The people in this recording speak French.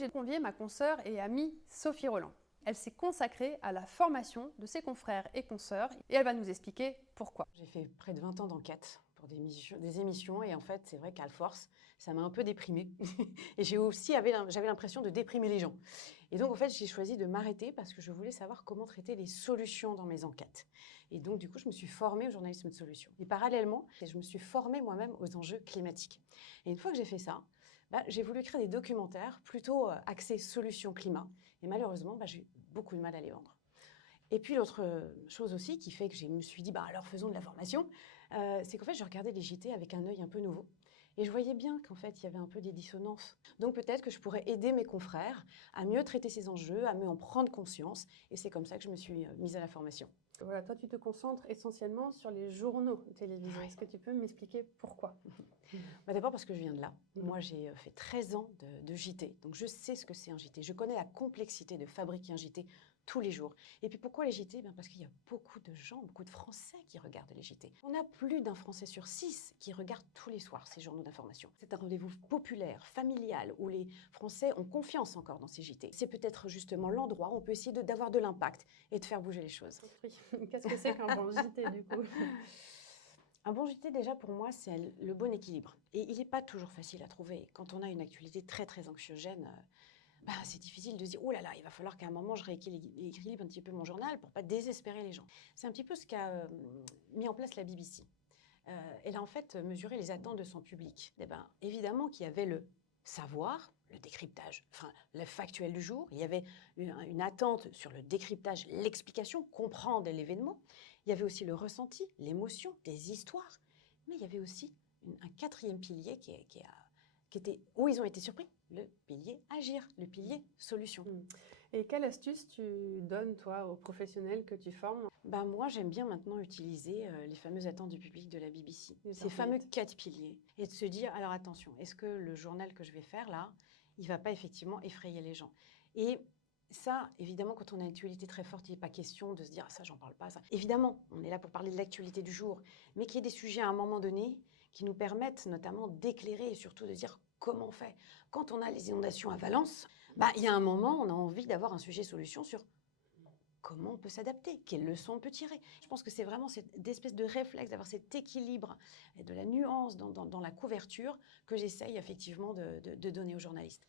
j'ai convié ma consoeur et amie Sophie Roland. Elle s'est consacrée à la formation de ses confrères et consoeurs et elle va nous expliquer pourquoi. J'ai fait près de 20 ans d'enquête pour des émissions et en fait, c'est vrai qu'à force, ça m'a un peu déprimée. Et j'avais l'impression de déprimer les gens. Et donc, en fait, j'ai choisi de m'arrêter parce que je voulais savoir comment traiter les solutions dans mes enquêtes. Et donc, du coup, je me suis formée au journalisme de solutions. Et parallèlement, je me suis formée moi-même aux enjeux climatiques. Et une fois que j'ai fait ça, j'ai voulu créer des documentaires plutôt axés solutions climat. Et malheureusement, j'ai eu beaucoup de mal à les vendre. Et puis l'autre chose aussi qui fait que je me suis dit, alors faisons de la formation, c'est qu'en fait, je regardais les JT avec un œil un peu nouveau. Et je voyais bien qu'en fait, il y avait un peu des dissonances. Donc peut-être que je pourrais aider mes confrères à mieux traiter ces enjeux, à mieux en prendre conscience. Et c'est comme ça que je me suis mise à la formation. Voilà, toi tu te concentres essentiellement sur les journaux télévisés. Ouais. Est-ce que tu peux m'expliquer pourquoi? D'abord parce que je viens de là. Moi, j'ai fait 13 ans de JT, donc je sais ce que c'est un JT. Je connais la complexité de fabriquer un JT tous les jours. Et puis pourquoi les JT? Parce qu'il y a beaucoup de gens, beaucoup de Français qui regardent les JT. On a plus d'un Français sur 6 qui regarde tous les soirs ces journaux d'information. C'est un rendez-vous populaire, familial, où les Français ont confiance encore dans ces JT. C'est peut-être justement l'endroit où on peut essayer d'avoir de l'impact et de faire bouger les choses. Oui. Qu'est-ce que c'est qu'un bon JT du coup? Un bon JT, déjà, pour moi, c'est le bon équilibre. Et il n'est pas toujours facile à trouver. Quand on a une actualité très, très anxiogène, c'est difficile de se dire « Oh là là, il va falloir qu'à un moment, je rééquilibre un petit peu mon journal pour ne pas désespérer les gens. » C'est un petit peu ce qu'a mis en place la BBC. Elle a en fait mesuré les attentes de son public. Évidemment qu'il y avait le savoir, le décryptage, le factuel du jour. Il y avait une attente sur le décryptage, l'explication, comprendre l'événement. Il y avait aussi le ressenti, l'émotion, des histoires. Mais il y avait aussi un quatrième pilier qui était où ils ont été surpris, le pilier agir, le pilier solution. Et quelle astuce tu donnes, toi, aux professionnels que tu formes? Moi, j'aime bien maintenant utiliser les fameuses attentes du public de la BBC, ces fameux 4 piliers, et de se dire, alors attention, est-ce que le journal que je vais faire là, il ne va pas effectivement effrayer les gens? Et ça, évidemment, quand on a une actualité très forte, il n'est pas question de se dire, ça, j'en parle pas, ça. Évidemment, on est là pour parler de l'actualité du jour, mais qu'il y ait des sujets à un moment donné qui nous permettent notamment d'éclairer et surtout de dire comment on fait. Quand on a les inondations à Valence, il y a un moment, on a envie d'avoir un sujet solution sur comment on peut s'adapter, quelles leçons on peut tirer. Je pense que c'est vraiment cette espèce de réflexe, d'avoir cet équilibre et de la nuance dans la couverture que j'essaye effectivement de donner aux journalistes.